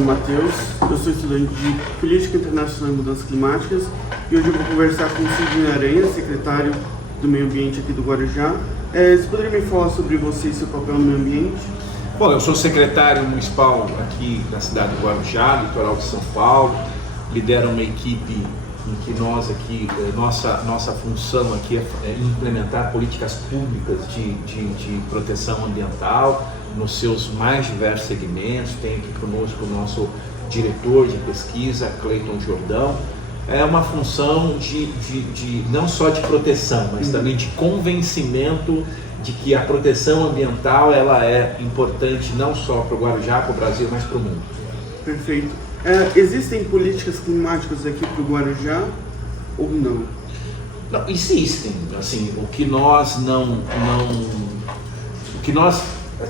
nome é Matheus, eu sou estudante de Política Internacional e Mudanças Climáticas e hoje eu vou conversar com o Sidney Aranha, secretário do Meio Ambiente aqui do Guarujá. Você poderia me falar sobre você e seu papel no meio ambiente? Bom, eu sou secretário municipal aqui na cidade do Guarujá, litoral de São Paulo, lidero uma equipe em que nós aqui, nossa função aqui é implementar políticas públicas de proteção ambiental nos seus mais diversos segmentos. Tem aqui conosco o nosso diretor de pesquisa, Cleiton Jordão. É uma função não só de proteção, mas também de convencimento de que a proteção ambiental ela é importante não só para o Guarujá, para o Brasil, mas para o mundo. Perfeito. Existem políticas climáticas aqui para o Guarujá ou não? Não, existem. Assim, o que nós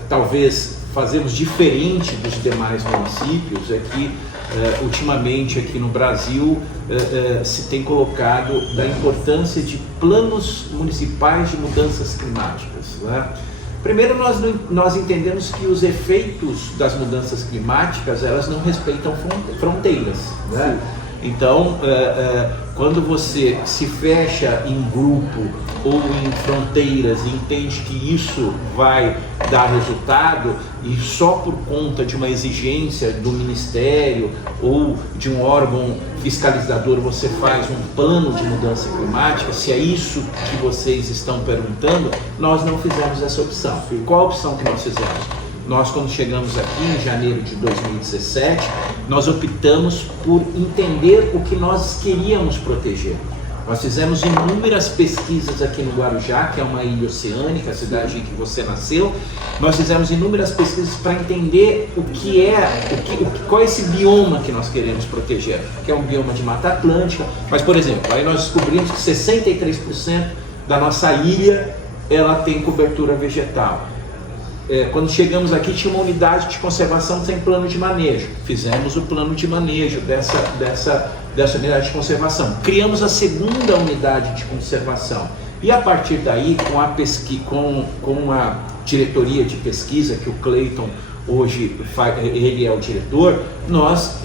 talvez fazemos diferente dos demais municípios é que ultimamente aqui no Brasil se tem colocado da importância de planos municipais de mudanças climáticas, né? Primeiro, nós entendemos que os efeitos das mudanças climáticas, elas não respeitam fronteiras, né? Então, quando você se fecha em grupo ou em fronteiras e entende que isso vai dar resultado e só por conta de uma exigência do Ministério ou de um órgão fiscalizador você faz um plano de mudança climática, se é isso que vocês estão perguntando, nós não fizemos essa opção. Qual a opção que nós fizemos? Nós, quando chegamos aqui em janeiro de 2017, nós optamos por entender o que nós queríamos proteger. Nós fizemos inúmeras pesquisas aqui no Guarujá, que é uma ilha oceânica, a cidade em que você nasceu. Nós fizemos inúmeras pesquisas para entender qual é esse bioma que nós queremos proteger, que é um bioma de Mata Atlântica. Mas, por exemplo, aí nós descobrimos que 63% da nossa ilha ela tem cobertura vegetal. Quando chegamos aqui tinha uma unidade de conservação sem plano de manejo. Fizemos o plano de manejo dessa unidade de conservação. Criamos a segunda unidade de conservação. E a partir daí, com a diretoria de pesquisa, que o Cleiton hoje ele é o diretor, nós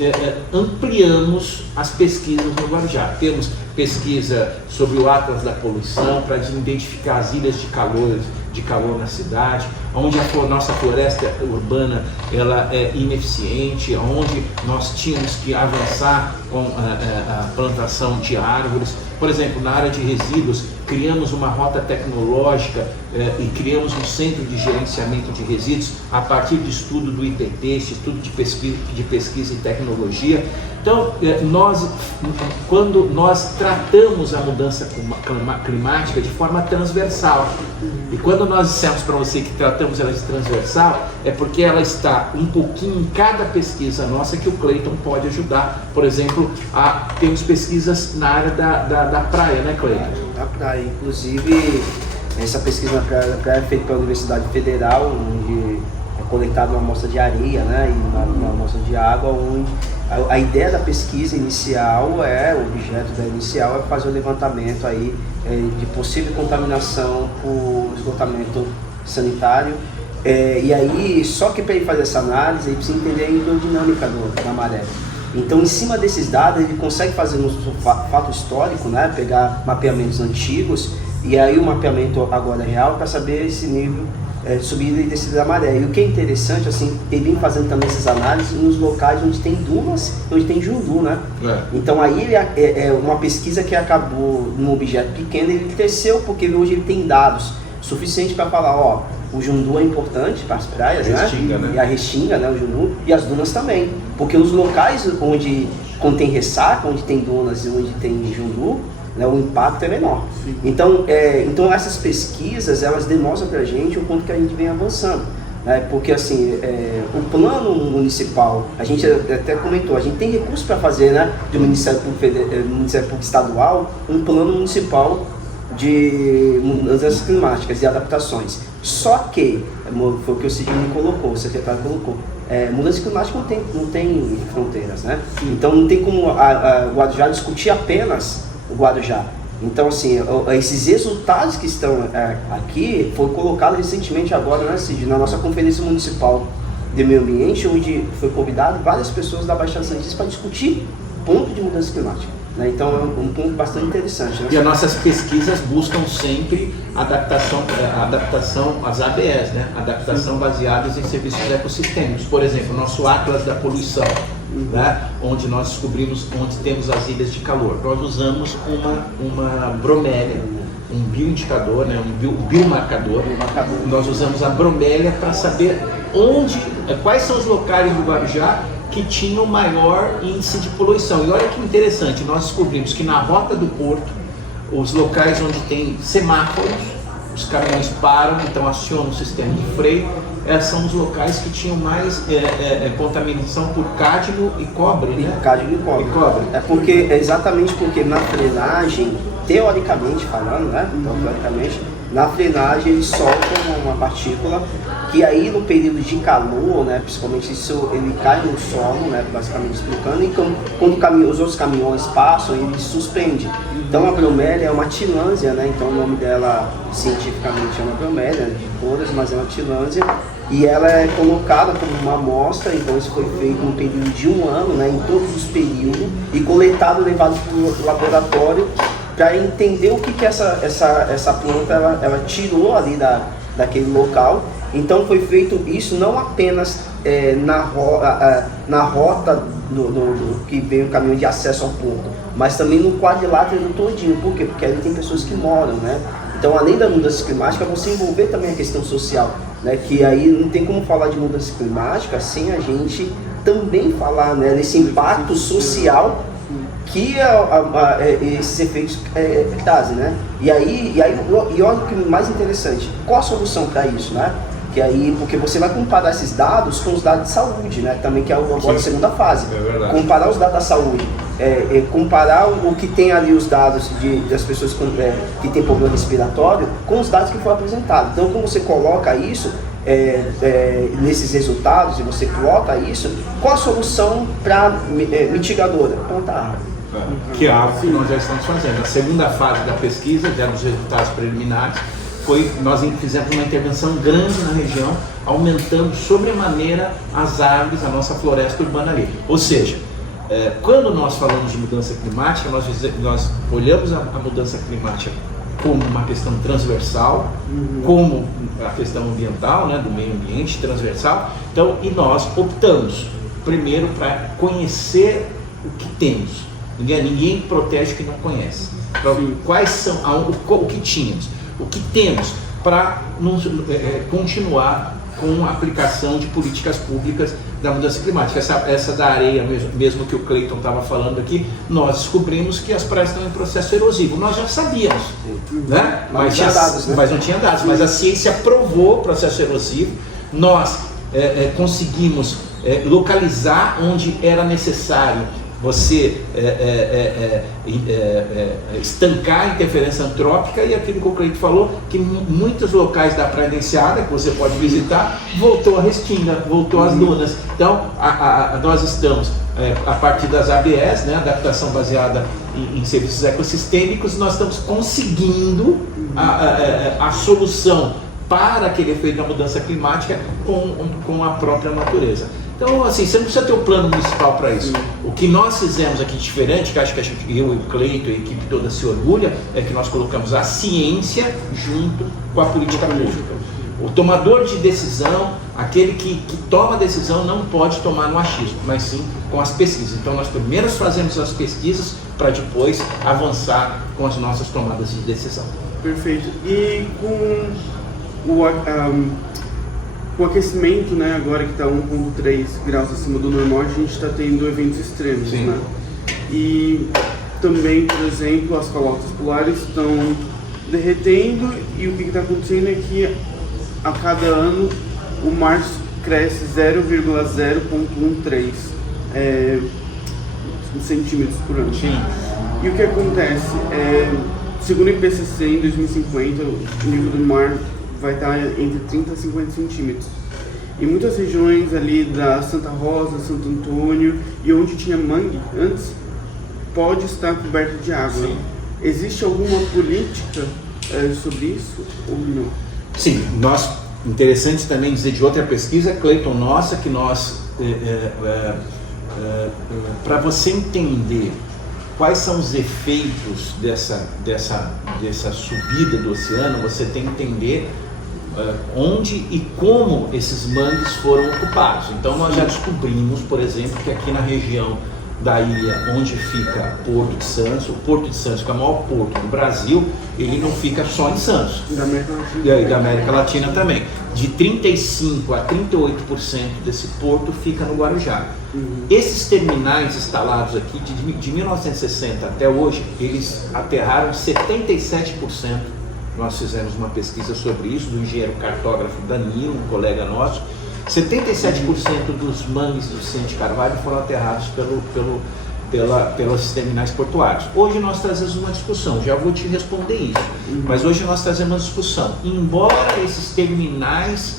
ampliamos as pesquisas no Guarujá. Temos pesquisa sobre o Atlas da Poluição, para identificar as ilhas de calor na cidade, onde a nossa floresta urbana ela é ineficiente, onde nós tínhamos que avançar com a plantação de árvores. Por exemplo, na área de resíduos, criamos uma rota tecnológica e criamos um centro de gerenciamento de resíduos a partir do estudo do ITT, Instituto de Pesquisa e Tecnologia. Então, quando nós tratamos a mudança climática de forma transversal, e quando nós dissemos para você que tratamos ela de transversal, é porque ela está um pouquinho em cada pesquisa nossa que o Cleiton pode ajudar. Por exemplo, temos pesquisas na área da praia, né, Cleiton? Da praia, inclusive essa pesquisa na praia é feita pela Universidade Federal, onde é coletada uma amostra de areia, né, e uma amostra de água, onde a ideia da pesquisa inicial o objeto da inicial é fazer o levantamento aí de possível contaminação por esgotamento sanitário. E aí, só que para ele fazer essa análise, ele precisa entender a hidrodinâmica da maré. Então, em cima desses dados, ele consegue fazer um fato histórico, né? Pegar mapeamentos antigos e aí o mapeamento agora real para saber esse nível de subida e descida da maré. E o que é interessante, assim, ele vem fazendo também essas análises nos locais onde tem dunas, onde tem jundu, né? Então, aí é uma pesquisa que acabou num objeto pequeno, ele cresceu porque hoje ele tem dados suficientes para falar, o jundu é importante para as praias, né? E a restinga, né? O jundu, e as dunas também. Porque os locais onde contém ressaca, onde tem dunas e onde tem jundu, né, o impacto é menor. Então essas pesquisas, elas demonstram para a gente o quanto que a gente vem avançando. Porque assim, o plano municipal, a gente até comentou, a gente tem recursos para fazer, né, do Ministério Público Estadual, um plano municipal de mudanças climáticas e adaptações. Só que, foi o que o Sidney colocou, o secretário colocou, mudança climática não tem fronteiras, né? Então não tem como o Guarujá discutir apenas o Guarujá. Então, assim, esses resultados que estão aqui foi colocado recentemente agora, né, Cid, na nossa conferência municipal de Meio Ambiente, onde foi convidado várias pessoas da Baixada Santista para discutir ponto de mudança climática. Né? Então é um ponto bastante interessante. Né? E as nossas pesquisas buscam sempre adaptação às ABS, né? Adaptação baseadas em serviços ecossistêmicos. Por exemplo, o nosso Atlas da Poluição, né? Onde nós descobrimos onde temos as ilhas de calor. Nós usamos uma bromélia, um bioindicador, né? um biomarcador. Nós usamos a bromélia para saber quais são os locais do Guarujá que tinham maior índice de poluição. E olha que interessante, nós descobrimos que na Rota do Porto, os locais onde tem semáforos, os caminhões param, então acionam o sistema de freio, são os locais que tinham mais contaminação por cádmio e cobre, né? Cádmio e cobre. É exatamente porque na frenagem, teoricamente falando, né? Então, teoricamente, na frenagem eles soltam uma partícula que aí no período de calor, né, principalmente isso, ele cai no solo, né, basicamente explicando, e quando os outros caminhões passam, ele suspende. Então a bromélia é uma tilânsia, né, então o nome dela cientificamente é uma bromélia, de todas, mas é uma tilânsia, e ela é colocada como uma amostra, então isso foi feito no período de 1 ano, né, em todos os períodos, e coletado e levado para o laboratório para entender o que essa planta ela tirou ali daquele local. Então foi feito isso não apenas na rota que vem o caminho de acesso ao porto, mas também no quadrilátero todinho. Por quê? Porque ali tem pessoas que moram, né? Então, além da mudança climática, você envolver também a questão social, né? Que aí não tem como falar de mudança climática sem a gente também falar, né, nesse impacto social que esses efeitos trazem, né? E olha o que é mais interessante, qual a solução para isso, né? Que aí, porque você vai comparar esses dados com os dados de saúde, né? Também que é agora a segunda fase. É verdade. Comparar os dados da saúde, comparar o que tem ali os dados das pessoas que têm problema respiratório com os dados que foram apresentados. Então, como você coloca isso nesses resultados e você plota isso, qual a solução para mitigadora? Plantar árvore. Que é algo que nós já estamos fazendo. A segunda fase da pesquisa, já dos resultados preliminares, nós fizemos uma intervenção grande na região, aumentando sobremaneira as árvores, a nossa floresta urbana ali. Ou seja, quando nós falamos de mudança climática, nós olhamos a mudança climática como uma questão transversal, como a questão ambiental, né, do meio ambiente transversal. Então, e nós optamos primeiro para conhecer o que temos. Ninguém protege o que não conhece. Então, quais são o que tínhamos, o que temos para continuar com a aplicação de políticas públicas da mudança climática. Essa da areia, mesmo que o Cleiton estava falando aqui, nós descobrimos que as praias estão em processo erosivo. Nós já sabíamos, né? Mas não tinha dados. Mas a ciência provou o processo erosivo. Nós conseguimos localizar onde era necessário você estancar a interferência antrópica, e aquilo que o Cleiton falou, que muitos locais da Praia da Enseada, que você pode visitar, voltou a restinga, voltou às dunas. Então, nós estamos, a partir das ABS, né, adaptação baseada em serviços ecossistêmicos, nós estamos conseguindo a solução para aquele efeito da mudança climática com a própria natureza. Então, assim, você não precisa ter um plano municipal para isso. O que nós fizemos aqui diferente, que acho que eu e o Cleiton e a equipe toda se orgulha, é que nós colocamos a ciência junto com a política pública. O tomador de decisão, aquele que toma a decisão, não pode tomar no achismo, mas sim com as pesquisas. Então, nós primeiro fazemos as pesquisas para depois avançar com as nossas tomadas de decisão. Perfeito. E com o aquecimento, né, agora que está 1,3 graus acima do normal, a gente está tendo eventos extremos, né? E também, por exemplo, as calotas polares estão derretendo, e o que está acontecendo é que a cada ano o mar cresce 0,013 centímetros por ano. Sim. E o que acontece? Segundo o IPCC, em 2050, o nível do mar vai estar entre 30 e 50 centímetros. Em muitas regiões ali da Santa Rosa, Santo Antônio, e onde tinha mangue antes, pode estar coberto de água. Sim. Existe alguma política sobre isso ou não? Sim, nós interessante também dizer de outra pesquisa, Cleiton, nossa, que nós, para você entender quais são os efeitos dessa subida do oceano, você tem que entender onde e como esses mangues foram ocupados. Então nós já descobrimos, por exemplo, que aqui na região da ilha onde fica Porto de Santos, o Porto de Santos, que é o maior porto do Brasil, ele não fica só em Santos. Da América Latina. E aí, da América Latina também. De 35% a 38% desse porto fica no Guarujá. Esses terminais instalados aqui, de 1960 até hoje, eles aterraram 77%. Nós fizemos uma pesquisa sobre isso, do engenheiro cartógrafo Danilo, um colega nosso. 77% dos mangues do Vicente Carvalho foram aterrados pelos terminais portuários. Hoje nós trazemos uma discussão, já vou te responder isso, mas hoje nós trazemos uma discussão. Embora esses terminais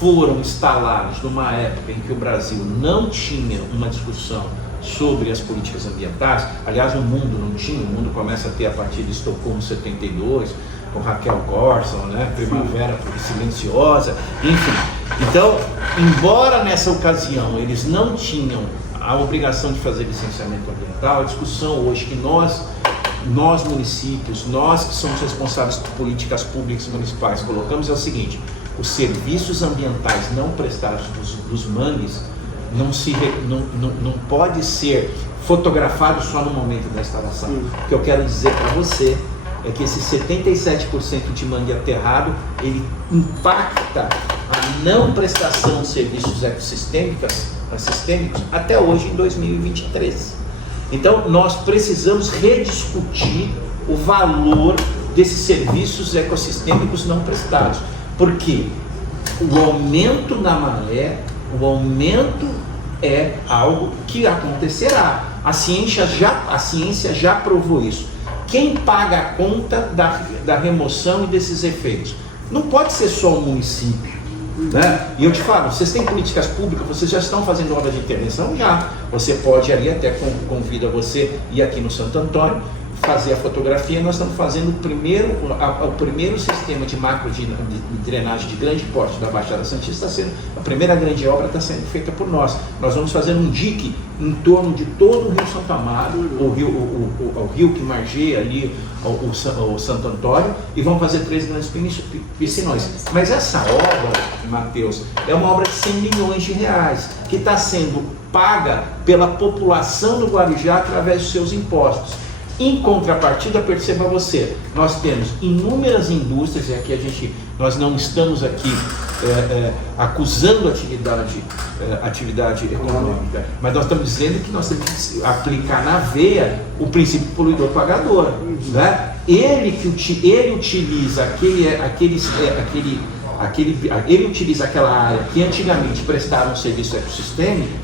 foram instalados numa época em que o Brasil não tinha uma discussão sobre as políticas ambientais, aliás, o mundo não tinha, o mundo começa a ter a partir de Estocolmo 72, com Raquel Corson, né? Primavera Silenciosa, enfim. Então, embora nessa ocasião eles não tinham a obrigação de fazer licenciamento ambiental, a discussão hoje que nós municípios, nós que somos responsáveis por políticas públicas municipais, colocamos é o seguinte: os serviços ambientais não prestados dos mangues não pode ser fotografado só no momento da instalação. O que eu quero dizer para você é que esse 77% de mangue aterrado, ele impacta a não prestação de serviços ecossistêmicos até hoje, em 2023. Então, nós precisamos rediscutir o valor desses serviços ecossistêmicos não prestados, porque o aumento na maré, o aumento é algo que acontecerá. A ciência já provou isso. Quem paga a conta da remoção e desses efeitos? Não pode ser só o município, né? E eu te falo, vocês têm políticas públicas, vocês já estão fazendo obra de intervenção? Já. Você pode ali, até convida você ir aqui no Santo Antônio, fazer a fotografia. Nós estamos fazendo o primeiro sistema de macro de drenagem de grande porte da Baixada Santista. A primeira grande obra está sendo feita por nós. Nós vamos fazer um dique em torno de todo o Rio Santo Amaro, o rio que margeia ali o Santo Antônio, e vamos fazer 3 grandes piscinões. Mas essa obra, Matheus, é uma obra de 100 milhões de reais, que está sendo paga pela população do Guarujá através dos seus impostos. Em contrapartida, perceba você, nós temos inúmeras indústrias, e aqui nós não estamos aqui acusando atividade econômica, mas nós estamos dizendo que nós temos que aplicar na veia o princípio poluidor-pagador, né? Ele utiliza ele utiliza aquela área que antigamente prestava um serviço ecossistêmico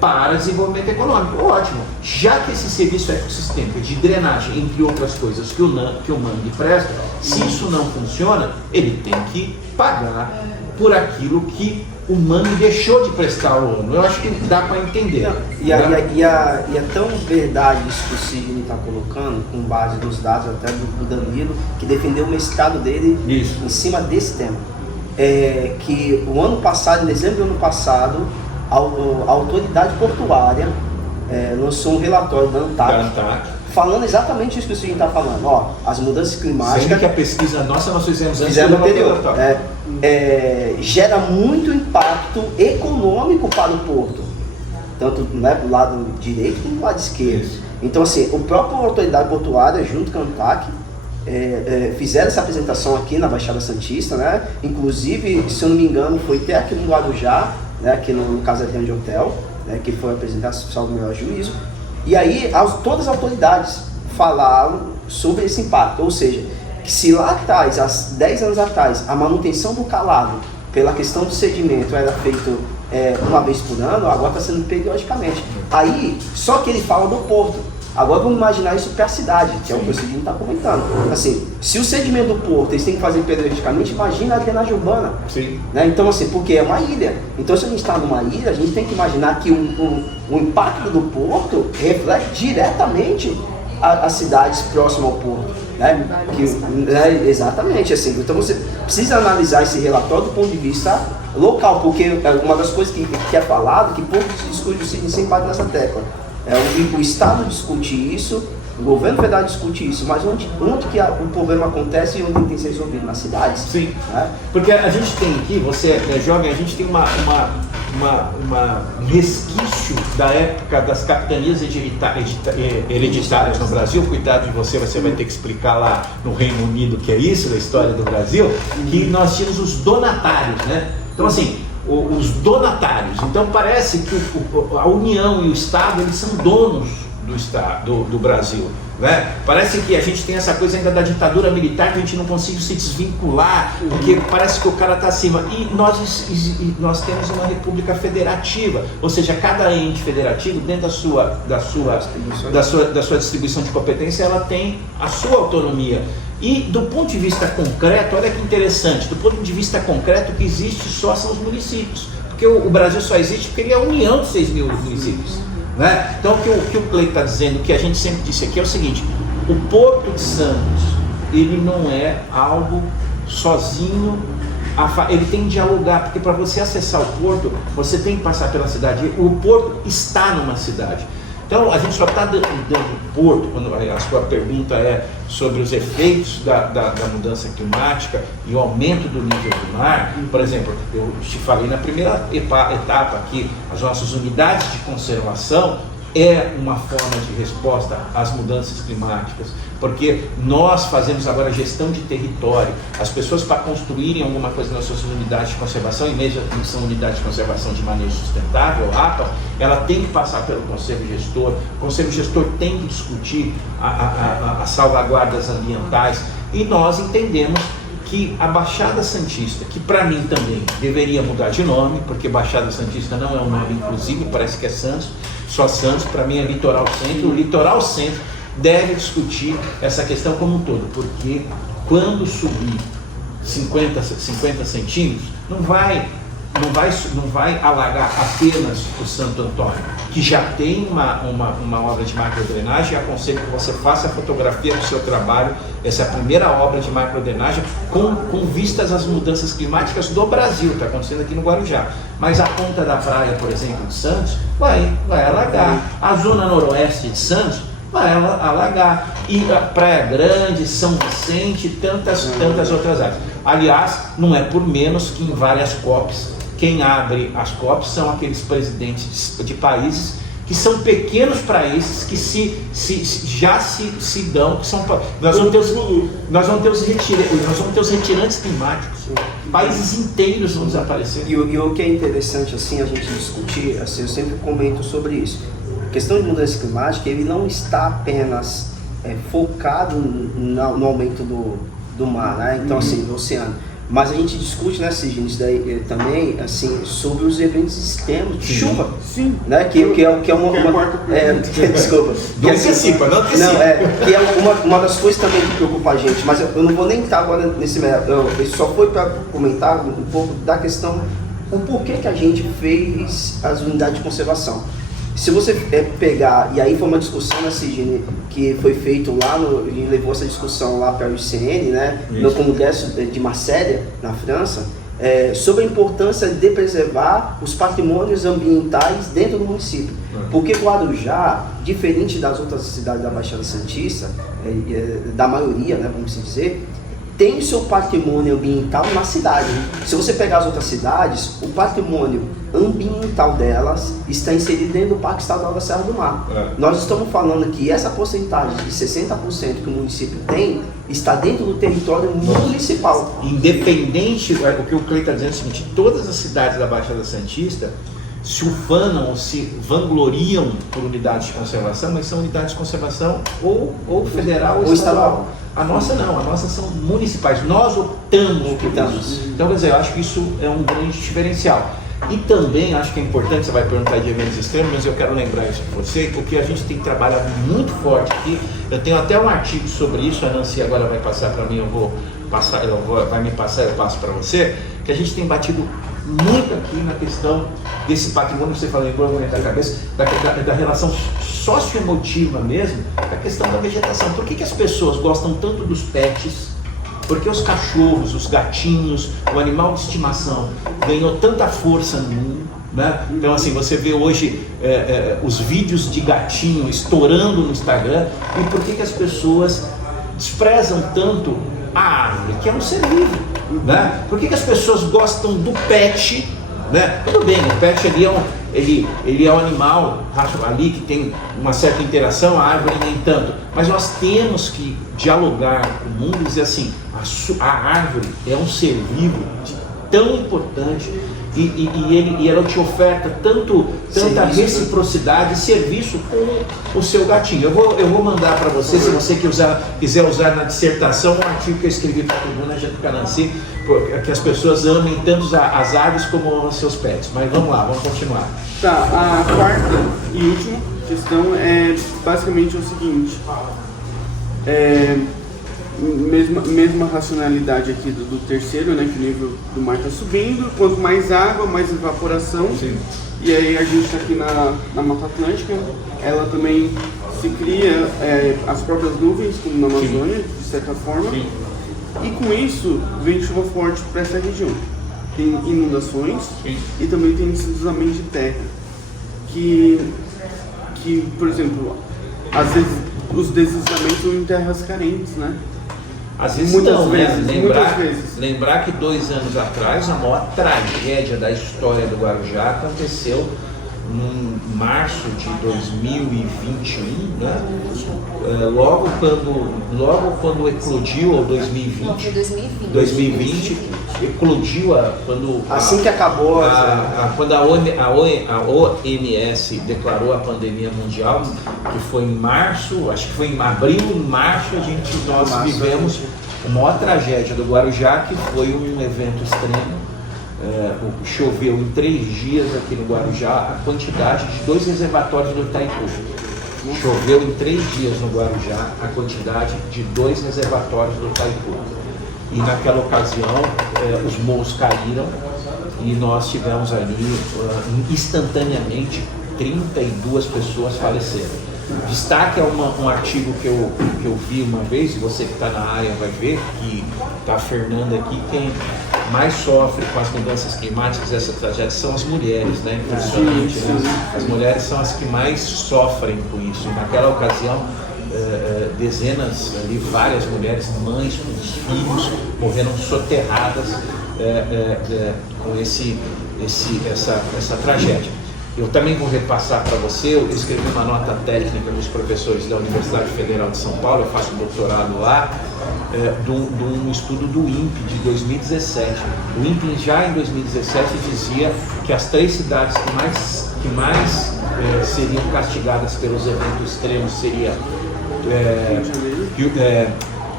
para desenvolvimento econômico. Ótimo. Já que esse serviço ecossistêmico de drenagem, entre outras coisas, que o mangue presta, se isso não funciona, ele tem que pagar por aquilo que o mangue deixou de prestar ao ONU. Eu acho que dá para entender. E é tão verdade isso que o Sidney está colocando, com base nos dados até do Danilo, que defendeu o mestrado dele em cima desse tema. Que o ano passado, em dezembro do ano passado, a autoridade portuária lançou um relatório da ANTAC, falando exatamente isso que o Sidney está falando. Ó, as mudanças climáticas... Sendo que a pesquisa nossa nós fizemos antes do anterior. Gera muito impacto econômico para o porto, tanto do lado direito como do lado esquerdo. Então, assim, a própria autoridade portuária, junto com a ANTAC, fizeram essa apresentação aqui na Baixada Santista, né? Inclusive, se eu não me engano, foi até aqui no Guarujá, né? Aqui no Casa Grande Hotel, né? Que foi apresentado salvo o melhor juízo. E aí, todas as autoridades falaram sobre esse impacto, ou seja, que se lá atrás, há 10 anos atrás, a manutenção do calado pela questão do sedimento era feito uma vez por ano, agora está sendo periodicamente. Aí, só que ele fala do porto. Agora vamos imaginar isso para a cidade, que é o que o Sidney está comentando. Assim, se o sedimento do porto eles têm que fazer periodicamente, imagina a drenagem urbana. Sim. Né? Então, assim, porque é uma ilha. Então, se a gente está numa ilha, a gente tem que imaginar que o impacto do porto reflete diretamente as cidades próximas ao porto. né? Exatamente, assim. Então você precisa analisar esse relatório do ponto de vista local, porque uma das coisas que é falado, que pouco se discute, sem parte nessa tecla, o Estado discute isso, o governo federal discute isso, mas onde que o problema acontece e onde tem que ser resolvido? Nas cidades. Sim, né? Porque a gente tem aqui, você é jovem, a gente tem um resquício da época das capitanias hereditárias no Brasil. Cuidado de você vai ter que explicar lá no Reino Unido o que é isso, da história do Brasil, que nós tínhamos os donatários, né? Então assim, os donatários, então parece que a União e o Estado, eles são donos do Estado, do Brasil, né? Parece que a gente tem essa coisa ainda da ditadura militar, que a gente não consegue se desvincular, porque parece que o cara está acima. E nós temos uma república federativa, ou seja, cada ente federativo, dentro da sua distribuição de competência, ela tem a sua autonomia. E do ponto de vista concreto, olha que interessante, do ponto de vista concreto, o que existe só são os municípios, porque o Brasil só existe porque ele é a união de 6 mil municípios. Né? Então o que o Cleiton está dizendo, o que a gente sempre disse aqui é o seguinte: o Porto de Santos, ele não é algo sozinho, ele tem que dialogar, porque para você acessar o Porto, você tem que passar pela cidade, o Porto está numa cidade. Então a gente só está dando Porto, quando a sua pergunta é sobre os efeitos da mudança climática e o aumento do nível do mar. Por exemplo, eu te falei na primeira etapa aqui, as nossas unidades de conservação é uma forma de resposta às mudanças climáticas, porque nós fazemos agora gestão de território. As pessoas, para construírem alguma coisa nas suas unidades de conservação, e mesmo que são unidades de conservação de manejo sustentável, APA, ela tem que passar pelo Conselho Gestor. O Conselho Gestor tem que discutir as salvaguardas ambientais, e nós entendemos que a Baixada Santista, que para mim também deveria mudar de nome, porque Baixada Santista não é um nome inclusivo, parece que é Santos, só Santos, para mim é Litoral Centro. O Litoral Centro deve discutir essa questão como um todo, porque quando subir 50 centímetros, não vai alagar apenas o Santo Antônio, que já tem uma obra de macrodrenagem. E aconselho que você faça a fotografia do seu trabalho, essa é a primeira obra de macrodrenagem com vistas às mudanças climáticas do Brasil. Está acontecendo aqui no Guarujá, mas a ponta da praia, por exemplo, de Santos, vai alagar. A zona noroeste de Santos vai alagar, e a Praia Grande, São Vicente, tantas outras áreas. Aliás, não é por menos que em várias COPs, quem abre as COPs são aqueles presidentes de países que são pequenos países, que já se dão, que são, nós vamos ter os retirantes climáticos, países inteiros vão desaparecer. E o que é interessante assim a gente discutir, assim, eu sempre comento sobre isso. A questão de mudança climática, ele não está apenas focado no aumento do mar, né? Então assim, do oceano. Mas a gente discute, né, Sidney, isso daí também, assim, sobre os eventos extremos de chuva. Sim. Né? Que é uma desculpa. Não antecipa. Que é uma das coisas também que preocupa a gente, mas eu não vou nem estar agora nesse método. Isso só foi para comentar um pouco da questão, o porquê que a gente fez as unidades de conservação. Se você pegar, e aí foi uma discussão, né, Sidney, que foi feito lá, e levou essa discussão lá para o ICN, né, no Congresso de Marselha, na França, sobre a importância de preservar os patrimônios ambientais dentro do município. Porque Guarujá, diferente das outras cidades da Baixada Santista, da maioria, né, vamos dizer, tem o seu patrimônio ambiental na cidade. Se você pegar as outras cidades, o patrimônio ambiental delas está inserido dentro do Parque Estadual da Serra do Mar. Nós estamos falando que essa porcentagem de 60% que o município tem está dentro do território municipal. Independente, o que o Cleiton está dizendo é o seguinte: todas as cidades da Baixada Santista se ufanam ou se vangloriam por unidades de conservação, mas são unidades de conservação ou federal ou estadual. A nossa não, a nossa são municipais, nós optamos por isso. Então, quer dizer, eu acho que isso é um grande diferencial. E também acho que é importante, você vai perguntar de eventos extremos, mas eu quero lembrar isso para você, porque a gente tem trabalhado muito forte aqui. Eu tenho até um artigo sobre isso, a Nancy agora vai passar para mim, vai me passar, eu passo para você, que a gente tem batido muito aqui na questão desse patrimônio que você falou, da cabeça, da relação socioemotiva mesmo, da questão da vegetação. Por que as pessoas gostam tanto dos pets? Porque os cachorros, os gatinhos, o animal de estimação ganhou tanta força no mundo, né? Então assim, você vê hoje os vídeos de gatinho estourando no Instagram. E por que as pessoas desprezam tanto a árvore, que é um ser vivo, né? Por que as pessoas gostam do pet, né? Tudo bem, o pet ali ele é um animal ali que tem uma certa interação, a árvore nem tanto, mas nós temos que dialogar com o mundo e dizer assim, a árvore é um ser vivo tão importante e ela te oferta tanta reciprocidade e serviço com o seu gatinho. Eu vou mandar para você, se você quiser usar na dissertação, um artigo que eu escrevi para a Tribuna de Cananci, que as pessoas amem tanto as árvores como amam seus pets. Mas vamos lá, vamos continuar. Tá, a quarta e última questão é basicamente o seguinte. Mesma racionalidade aqui do terceiro, né, que o nível do mar está subindo, quanto mais água, mais evaporação. Sim. E aí a gente está aqui na Mata Atlântica, ela também se cria as próprias nuvens, como na Amazônia, sim, de certa forma. Sim. E com isso vem chuva forte para essa região. Tem inundações, sim, e também tem deslizamento de terra. Que, por exemplo, às vezes os deslizamentos são em terras carentes, né? Às vezes muitas vezes. Lembrar que 2 anos atrás a maior tragédia da história do Guarujá aconteceu em março de 2021, né? Logo quando eclodiu, ou 2020, eclodiu assim que acabou quando a OMS declarou a pandemia mundial, que foi em março, acho que foi em abril, em março, nós vivemos a maior tragédia do Guarujá, que foi um evento extremo. Choveu em 3 dias aqui no Guarujá a quantidade de 2 reservatórios do Itaipu. Choveu em 3 dias no Guarujá a quantidade de 2 reservatórios do Itaipu. E naquela ocasião os morros caíram e nós tivemos ali instantaneamente 32 pessoas faleceram. Destaque é um artigo que eu vi uma vez, e você que está na área vai ver, que está a Fernanda aqui, quem mais sofre com as mudanças climáticas, essa tragédia, são as mulheres, né? Impressionante, né? As mulheres são as que mais sofrem com isso. Naquela ocasião, dezenas, ali, várias mulheres, mães com os filhos, morreram soterradas com essa tragédia. Eu também vou repassar para você, eu escrevi uma nota técnica dos professores da Universidade Federal de São Paulo, eu faço doutorado lá, de um estudo do INPE de 2017. O INPE já em 2017 dizia que as 3 cidades que mais seriam castigadas pelos eventos extremos seria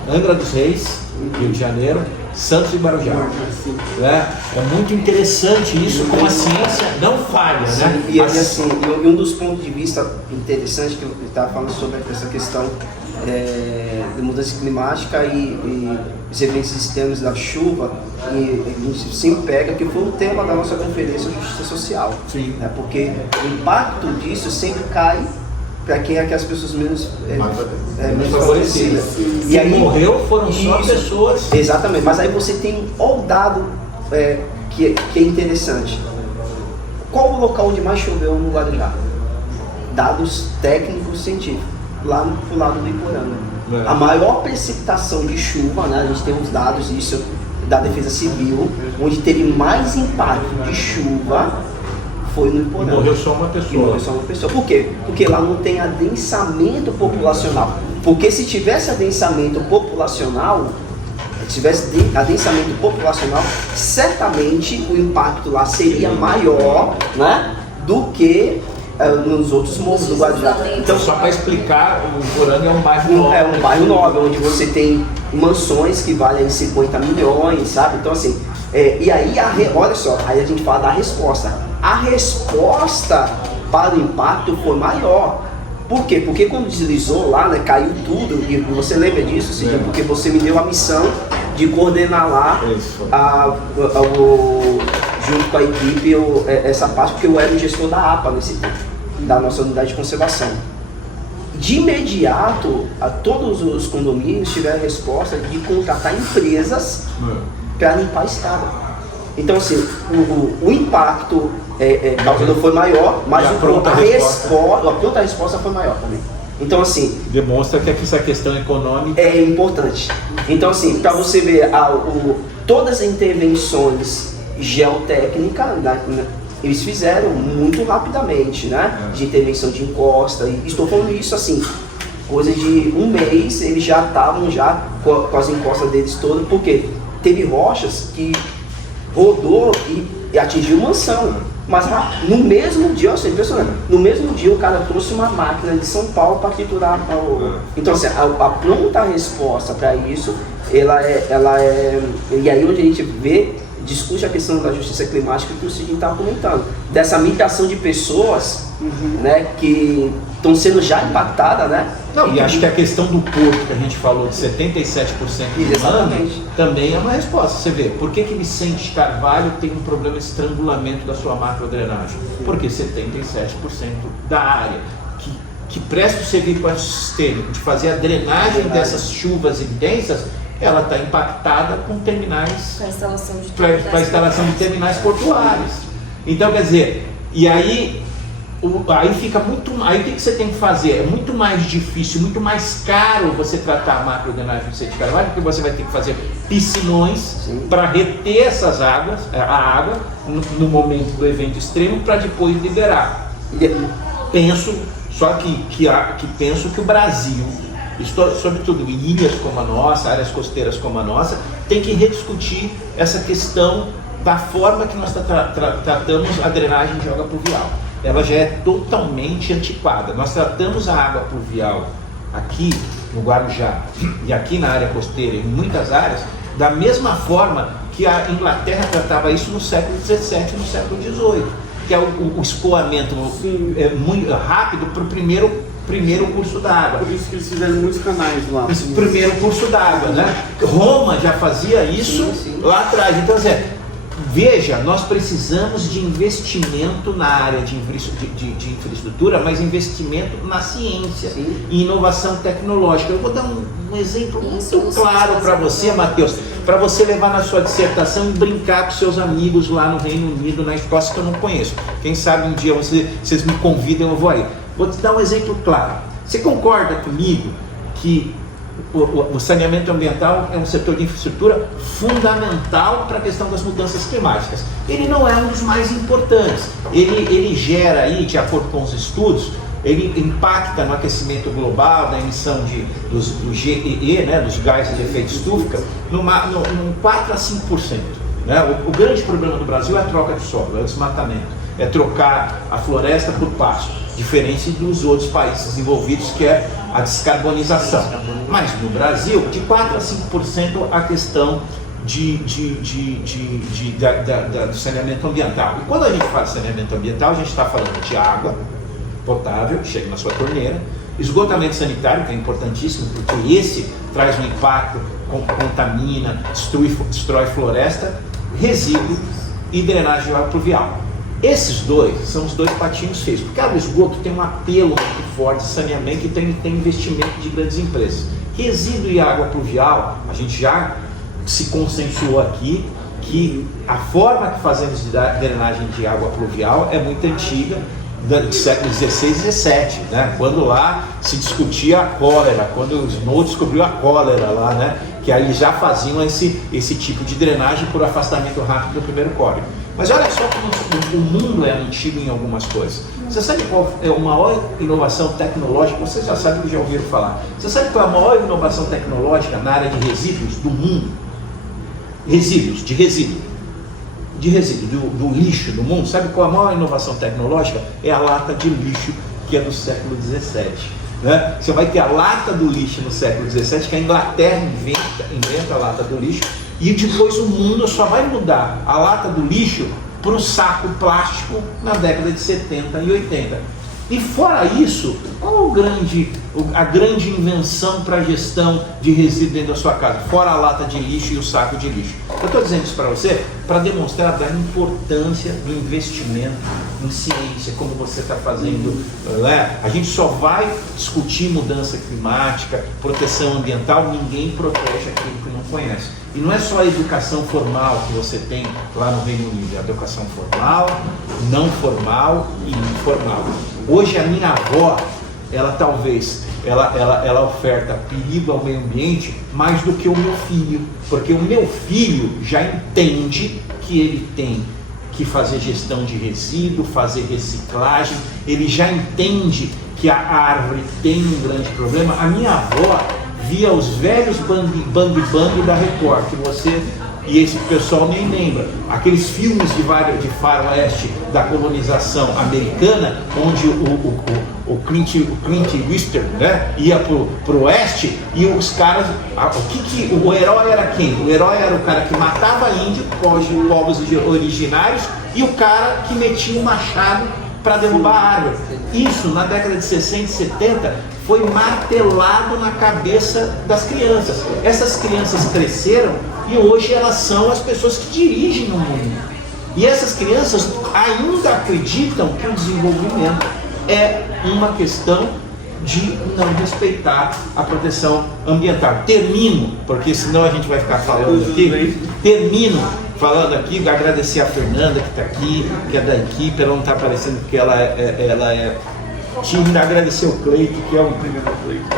Angra dos Reis, Rio de Janeiro, Santos e Guarujá. É muito interessante isso, como a ciência não falha, sim, né? E assim, um dos pontos de vista interessantes que eu estava falando sobre essa questão de mudança climática e os eventos extremos da chuva, e a gente sempre pega, que foi o tema da nossa conferência de Justiça Social. Sim. Né? Porque o impacto disso sempre cai para quem é aquelas pessoas menos favorecidas. E aí morreu foram só pessoas. Exatamente, mas aí você tem um dado que é interessante. Qual o local onde mais choveu no Guarujá? Dados técnicos científicos, lá no lado do Iporanga. A maior precipitação de chuva, né, a gente tem uns dados disso da Defesa Civil, onde teve mais impacto de chuva foi no Iporanga. E morreu só uma pessoa. Por quê? Porque lá não tem adensamento populacional. Porque se tivesse adensamento populacional, certamente o impacto lá seria maior, né, do que nos outros morros do Guarujá. Então, só para explicar, o Iporanga é um bairro nobre. É um bairro nobre, onde você tem mansões que valem 50 milhões, sabe? Então, assim, e aí, olha só, aí a gente fala da resposta. A resposta para o impacto foi maior. Por quê? Porque quando deslizou lá, né, caiu tudo, e você lembra disso, Cidinho? Porque você me deu a missão de coordenar lá junto com a equipe, essa parte, porque eu era o gestor da APA nesse tempo, da nossa unidade de conservação. De imediato, todos os condomínios tiveram a resposta de contratar empresas para limpar a estrada. Então, assim, o impacto causador foi maior, mas a pronta resposta foi maior também. Então, assim... Demonstra que essa questão econômica... É importante. Então, assim, para você ver todas as intervenções geotécnicas, eles fizeram muito rapidamente, né? De intervenção de encosta. E estou falando isso, assim, coisa de um mês, eles já estavam com as encostas deles todas, porque teve rochas que rodou e atingiu mansão. Mas no mesmo dia, olha, impressionante, no mesmo dia o cara trouxe uma máquina de São Paulo para triturar Então, assim, a pronta resposta para isso, ela é... E aí onde a gente discute a questão da justiça climática que o Sidney estava comentando, dessa migração de pessoas, né, que estão sendo já impactadas, né? Não, e acho que a questão do porto que a gente falou de 77% do ano também é uma resposta. Você vê, por que Vicente Carvalho tem um problema de estrangulamento da sua macrodrenagem? Porque 77% da área que presta o serviço para o sistema de fazer a drenagem dessas chuvas intensas, ela está impactada com terminais, para a instalação de terminais portuários. Então, quer dizer, e aí fica aí o que você tem que fazer? É muito mais difícil, muito mais caro você tratar a macrodrenagem do Vicente Carvalho, porque você vai ter que fazer piscinões para reter essas águas, a água no momento do evento extremo, para depois liberar. Penso que o Brasil, sobretudo em ilhas como a nossa, áreas costeiras como a nossa, tem que rediscutir essa questão da forma que nós tratamos a drenagem de água pluvial. Ela já é totalmente antiquada. Nós tratamos a água pluvial aqui no Guarujá e aqui na área costeira, em muitas áreas, da mesma forma que a Inglaterra tratava isso no século XVII e no século XVIII, que é o escoamento muito rápido para o primeiro curso d'água. Por isso que eles fizeram muitos canais lá. Esse primeiro curso d'água, né? Roma já fazia isso lá atrás. Então, veja, nós precisamos de investimento na área de infraestrutura, mas investimento na ciência e inovação tecnológica. Eu vou dar um exemplo muito claro para você, Matheus, para você levar na sua dissertação e brincar com seus amigos lá no Reino Unido, na Escócia, que eu não conheço. Quem sabe um dia vocês me convidam, eu vou aí. Vou te dar um exemplo claro. Você concorda comigo que o saneamento ambiental é um setor de infraestrutura fundamental para a questão das mudanças climáticas? Ele não é um dos mais importantes. Ele gera aí, de acordo com os estudos, ele impacta no aquecimento global, na emissão do GEE, né, dos gases de efeito estufa, num 4 a 5%. Né? O grande problema do Brasil é a troca de solo, é o desmatamento, é trocar a floresta por pasto, diferente dos outros países desenvolvidos, que é a descarbonização. Mas no Brasil, de 4 a 5% a questão do saneamento ambiental. E quando a gente fala de saneamento ambiental, a gente está falando de água potável, que chega na sua torneira, esgotamento sanitário, que é importantíssimo, porque esse traz um impacto, contamina, destrói floresta, resíduo e drenagem de água pluvial. Esses dois são os dois patinhos feios, porque o esgoto tem um apelo muito forte de saneamento e tem investimento de grandes empresas. Resíduo e água pluvial, a gente já se consensuou aqui que a forma que fazemos de drenagem de água pluvial é muito antiga, do século XVI e XVII, né? Quando lá se discutia a cólera, quando o Snow descobriu a cólera lá, né? Que aí já faziam esse tipo de drenagem por afastamento rápido do primeiro córrego. Mas olha só como o mundo é antigo em algumas coisas. Você sabe qual é a maior inovação tecnológica? Vocês já sabem que já ouviram falar. Você sabe qual é a maior inovação tecnológica na área de resíduos do mundo? Resíduos, de resíduo. De resíduo, do lixo do mundo. Sabe qual é a maior inovação tecnológica? É a lata de lixo, que é do século XVII. Né? Você vai ter a lata do lixo no século XVII, que a Inglaterra inventa a lata do lixo, e depois o mundo só vai mudar a lata do lixo para o saco plástico na década de 70 e 80. E fora isso, qual a grande invenção para a gestão de resíduos dentro da sua casa? Fora a lata de lixo e o saco de lixo. Eu estou dizendo isso para você para demonstrar a importância do investimento em ciência, como você está fazendo. Né? A gente só vai discutir mudança climática, proteção ambiental, ninguém protege aquilo que não conhece. E não é só a educação formal que você tem lá no Reino Unido, é a educação formal, não formal e informal. Hoje a minha avó, ela talvez, ela oferta perigo ao meio ambiente mais do que o meu filho, porque o meu filho já entende que ele tem que fazer gestão de resíduo, fazer reciclagem, ele já entende que a árvore tem um grande problema. A minha avó via os velhos bang da Record, que você e esse pessoal nem lembra, aqueles filmes de faroeste da colonização americana, onde o Clint Eastwood, né, ia pro oeste e os caras, o herói era quem? O herói era o cara que matava índio, povos originários, e o cara que metia um machado para derrubar a árvore. Isso na década de 60 e 70 foi martelado na cabeça das crianças. Essas crianças cresceram e hoje elas são as pessoas que dirigem o mundo. E essas crianças ainda acreditam que o desenvolvimento é uma questão de não respeitar a proteção ambiental. Termino, porque senão a gente vai ficar falando aqui. Termino falando aqui, agradecer a Fernanda que está aqui, que é da equipe, ela não está aparecendo porque ela é tímida. Agradecer o Cleito, que é um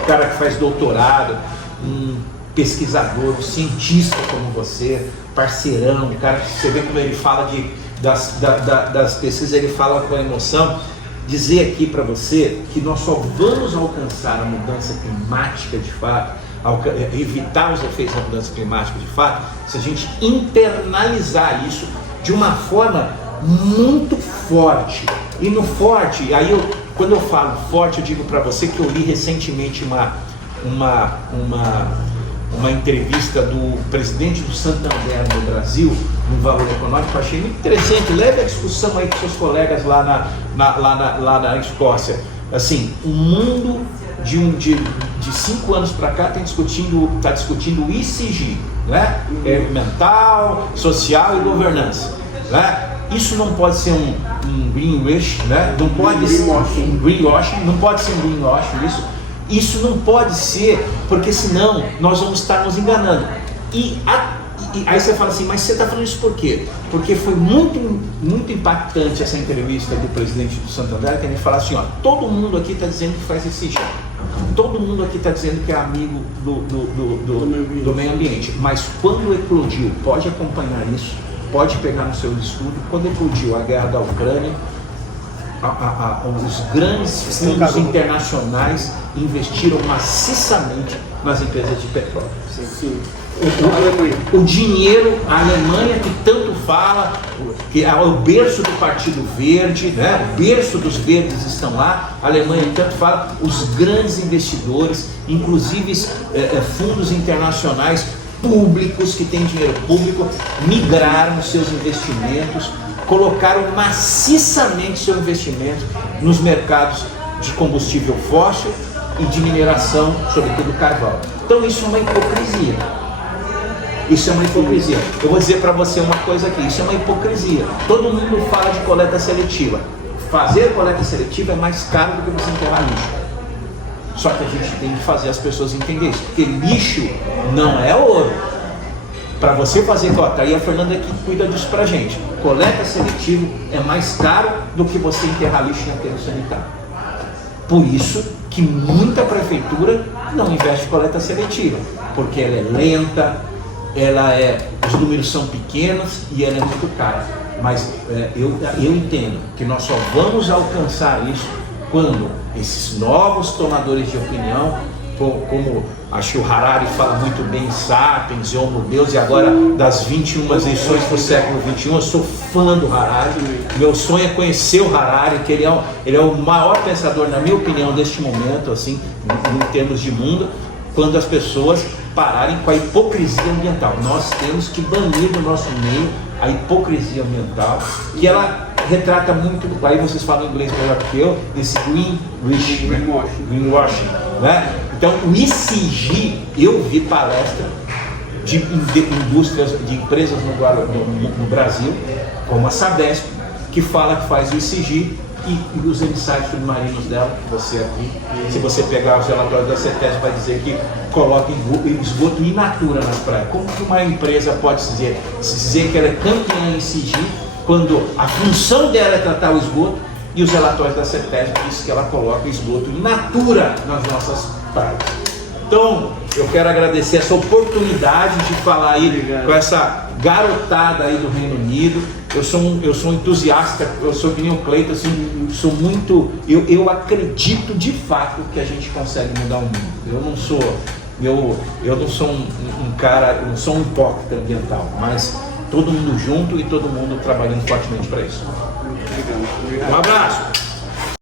cara que faz doutorado, um pesquisador, um cientista como você, parceirão, um cara que você vê como ele fala das pesquisas, ele fala com emoção. Dizer aqui para você que nós só vamos alcançar a mudança climática de fato, evitar os efeitos da mudança climática de fato, se a gente internalizar isso de uma forma muito forte. E no forte, aí quando eu falo forte, eu digo para você que eu li recentemente uma entrevista do presidente do Santander no Brasil, no Valor Econômico, eu achei muito interessante. Leve a discussão aí com seus colegas lá na Escócia. Assim, o mundo de 5 anos para cá está discutindo o ESG, né? Mental, social e governança, né? Isso não pode ser um greenwash, né? Não pode ser um greenwashing, não pode ser um greenwashing isso não pode ser, porque senão nós vamos estar nos enganando. E aí você fala assim, mas você está falando isso por quê? Porque foi muito, muito impactante essa entrevista do presidente do Santander, que ele fala assim, ó, todo mundo aqui está dizendo que faz esse jeito. Todo mundo aqui está dizendo que é amigo do meio ambiente. Mas quando eclodiu, pode acompanhar isso, pode pegar no seu estudo, quando eclodiu a guerra da Ucrânia, os grandes fundos internacionais investiram maciçamente nas empresas de petróleo. Sim. O dinheiro, a Alemanha que tanto fala, que é o berço do Partido Verde, né? O berço dos verdes estão lá, a Alemanha que tanto fala, os grandes investidores, inclusive fundos internacionais públicos que têm dinheiro público, migraram seus investimentos, colocaram maciçamente seu investimento nos mercados de combustível fóssil e de mineração, sobretudo carvão. Então isso é uma hipocrisia. Isso é uma hipocrisia. Eu vou dizer para você uma coisa aqui, isso é uma hipocrisia. Todo mundo fala de coleta seletiva. Fazer coleta seletiva é mais caro do que você enterrar lixo. Só que a gente tem que fazer as pessoas entenderem isso, porque lixo não é ouro. Para você fazer coleta, aí a Fernanda que cuida disso pra gente. Coleta seletiva é mais caro do que você enterrar lixo em aterro sanitário. Por isso que muita prefeitura não investe em coleta seletiva, porque ela é lenta, os números são pequenos e ela é muito cara. Mas eu entendo que nós só vamos alcançar isso quando esses novos tomadores de opinião, como acho que o Harari fala muito bem, Sapiens, Homo Deus, e agora das 21 lições para o século XXI, eu sou fã do Harari. Meu sonho é conhecer o Harari, que ele é o maior pensador, na minha opinião, deste momento, assim, em termos de mundo, quando as pessoas pararem com a hipocrisia ambiental. Nós temos que banir do nosso meio a hipocrisia ambiental, que ela retrata muito, aí vocês falam inglês melhor que eu, esse greenwashing, né? Então o ESG, eu vi palestra de indústrias, de empresas no Brasil, como a Sabesp, que fala que faz o ESG e os ensaios submarinos dela, que você aqui, se você pegar os relatórios da CETES, vai dizer que coloca esgoto in natura nas praias. Como que uma empresa pode se dizer que ela é campeã em ESG, quando a função dela é tratar o esgoto, e os relatórios da CETES dizem que ela coloca esgoto in natura nas nossas praias. Então, eu quero agradecer essa oportunidade de falar aí com essa garotada aí do Reino Unido. Eu sou um entusiasta, eu sou que nem o Cleiton, assim, sou muito, eu acredito de fato que a gente consegue mudar o mundo. Eu não sou um cara, eu não sou um hipócrita ambiental, mas todo mundo junto e todo mundo trabalhando fortemente para isso. Obrigado. Um abraço!